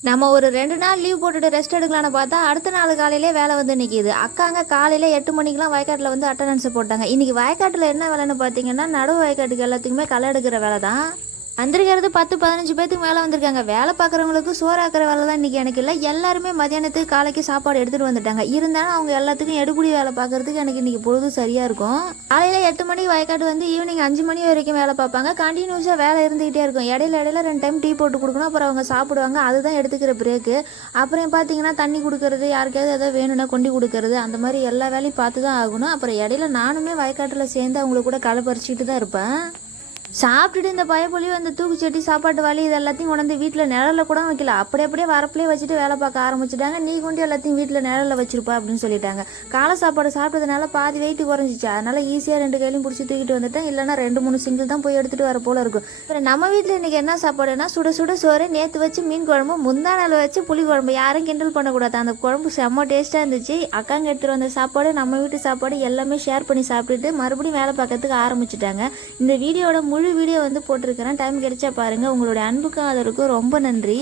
நம்ம ஒரு ரெண்டு நாள் லீவ் போட்டுட்டு ரெஸ்ட் எடுக்கலாம்னு பார்த்தா அடுத்த நாள் காலையிலே வேலை வந்து நிற்கிது அக்காங்க காலையில் எட்டு மணிக்கெலாம் வயக்காட்டில் வந்து அட்டண்டன்ஸ் போட்டாங்க. இன்னைக்கு வயக்காட்டில் என்ன வேலைன்னு பார்த்தீங்கன்னா நடுவு வயக்காட்டுக்கு எல்லாத்துக்குமே களை எடுக்கிற வேலை தான் வந்திருக்கிறது பத்து பதினஞ்சு பேத்துக்கு மேலே வந்திருக்காங்க. வேலை பார்க்குறவங்களுக்கு சோறாக்குற வேலை தான் இன்றைக்கி எனக்கு இல்லை. எல்லாருமே மதியானத்துக்கு காலைக்கு சாப்பாடு எடுத்துகிட்டு வந்துட்டாங்க. இருந்தாலும் அவங்க எல்லாத்துக்கும் எடுபடி வேலை பார்க்கறதுக்கு எனக்கு இன்றைக்கி பொழுது சரியாக இருக்கும். காலையில் எட்டு மணிக்கு வயக்காட்டு வந்து ஈவினிங் அஞ்சு மணி வரைக்கும் வேலை பார்ப்பாங்க. கண்டினியூஸாக வேலை இருந்துக்கிட்டே இருக்கும். இடையில இடையில ரெண்டு டைம் டீ போட்டு கொடுக்கணும். அப்புறம் அவங்க சாப்பிடுவாங்க. அதுதான் எடுத்துக்கிற பிரேக்கு அப்புறம் பார்த்தீங்கன்னா தண்ணி கொடுக்கறது யாருக்காவது ஏதோ வேணும்னா கொண்டு கொடுக்கறது அந்த மாதிரி எல்லா வேலையும் பார்த்து தான் ஆகணும். அப்புறம் இடையில நானுமே வயக்காட்டில் சேர்ந்து அவங்களுக்கு கூட களை பறிச்சுட்டு தான் இருப்பேன். சாப்பிட்டுட்டு இந்த பயப்புலியும் அந்த தூக்குச்சட்டி சாப்பாட்டு வலி இது எல்லாத்தையும் கொண்டாந்து வீட்டில் நிழலில் கூட வைக்கல. அப்படி அப்படியே வரப்புலேயே வச்சுட்டு வேலை பார்க்க ஆரம்பிச்சிட்டாங்க. நீ கொண்டு எல்லாத்தையும் வீட்டில் நிழலில் வச்சிருப்பா அப்படின்னு சொல்லிட்டாங்க. காலை சாப்பாடு சாப்பிட்டதுனால பாதி வெயிட் குறைஞ்சிச்சு. அதனால ஈஸியாக ரெண்டு கையிலையும் பிடிச்சி தூக்கிட்டு வந்துட்டேன். இல்லைன்னா ரெண்டு மூணு சிங்கிள் தான் போய் எடுத்துகிட்டு வர போல இருக்கும் அப்புறம் நம்ம வீட்டில் இன்றைக்கி என்ன சாப்பாடுனா சுட சுட சோறு நேற்று வச்சு மீன் குழம்பு முந்தா நாள் வச்சு புளி குழம்பு. யாரும் கிண்டல் பண்ணக்கூடாது. அந்த குழம்பு செம்ம டேஸ்ட்டாக இருந்துச்சு. அக்காங்க எடுத்துகிட்டு வந்த சாப்பாடு நம்ம வீட்டு சாப்பாடு எல்லாமே ஷேர் பண்ணி சாப்பிட்டுட்டு மறுபடியும் வேலை பார்க்கறதுக்கு ஆரம்பிச்சிட்டாங்க. இந்த வீடியோட முழு வீடியோ வந்து போட்டிருக்கிறேன். டைம் கிடைச்சா பாருங்கள் உங்களுடைய அன்புக்கும் அதற்கும் ரொம்ப நன்றி.